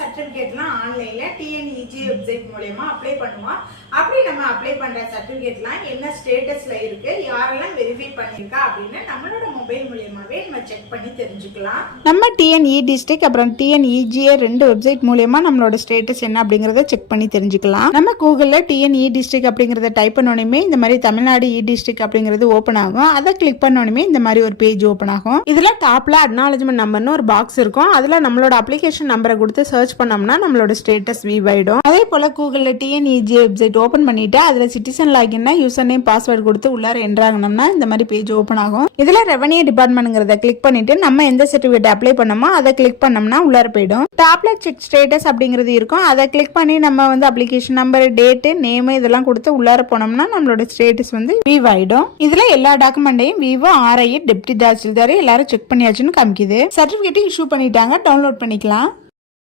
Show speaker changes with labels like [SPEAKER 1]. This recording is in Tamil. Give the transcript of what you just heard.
[SPEAKER 1] சர்டிபிகேட்லாம் ஆன்லைன்ல டிஎன்இஜி வெப்சைட் மூலயமா அப்ளை பண்ணுவோம் அப்படி நம்ம அப்ளை பண்ற சர்டிபிகேட்லாம் என்ன ஸ்டேட்டஸ்ல இருக்கு யாரெல்லாம் வெரிஃபை பண்ணிருக்கா அப்படின்னு நம்மளோட மொபைல் மூலயமாவே நம்ம செக் பண்ணி தெரிஞ்சுக்கலாம்.
[SPEAKER 2] நம்ம டிஎன்இ டிஸ்ட்ரிக் அப்புறம் டிஎன்இஜிஏ ரெண்டு வெப்சைட் மூலயமா நம்மளோட ஸ்டேட்டஸ் என்ன அப்படிங்கறத செக் பண்ணி தெரிஞ்சுக்கலாம். நம்ம கூகுளில் டிஎன்இ டிஸ்ட்ரிக் அப்படிங்கறத டைப் பண்ணோடனே இந்த மாதிரி தமிழ்நாடு இ டிஸ்ட்ரிக் அப்படிங்கிறது ஓப்பன் ஆகும். அதை கிளிக் பண்ணோடனே இந்த மாதிரி ஒரு பேஜ் ஓப்பன் ஆகும். இதுல டாப்ல அக்னாலஜ்மெண்ட் நம்பர்னு ஒரு பாக்ஸ் இருக்கும். அதுல நம்மளோட அப்ளிகேஷன் நம்பரை கொடுத்து சர்ச் பண்ணோம்னா நம்மளோட ஸ்டேட்டஸ் வீவ் ஆயிடும். அதே போல கூகுளில் டிஎன்இஜி வெப்சைட் ஓப்பன் பண்ணிட்டு அதுல சிட்டிசன் லாகின்னா யூசர் நேம் பாஸ்வேர்டு கொடுத்து உள்ளார என்ட்ராகணும்னா இந்த மாதிரி பேஜ் ஓப்பன் ஆகும். இதுல ரெவன்யூ டிபார்ட்மெண்ட்ங்கிறத கிளிக் பண்ணிட்டு நம்ம எந்த சர்டிஃபிகேட் அப்ளை பண்ணோமோ அதை கிளிக் பண்ணோம்னா உள்ளார போயிடும். டாப்ல செக் ஸ்டேட்டஸ் அப்படிங்கிறது இருக்கும். அதை கிளிக் பண்ணி நம்ம வந்து அப்ளிகேஷன் நம்பர் டேட்டு நேம் இதெல்லாம் கொடுத்து உள்ளார போனோம்னா நம்மளோட ஸ்டேட்டஸ் வந்து வீவ் ஆயிடும். இதுல எல்லா டாக்குமெண்ட்டையும் விவோ ஆர்ஐ டெப்டி தாசில்தார் எல்லாரும் செக் பண்ணியாச்சுன்னு காமிக்குது. சர்டிபிகேட் இஷ்யூ பண்ணிட்டாங்க டவுன்லோட் பண்ணிக்கலாம்.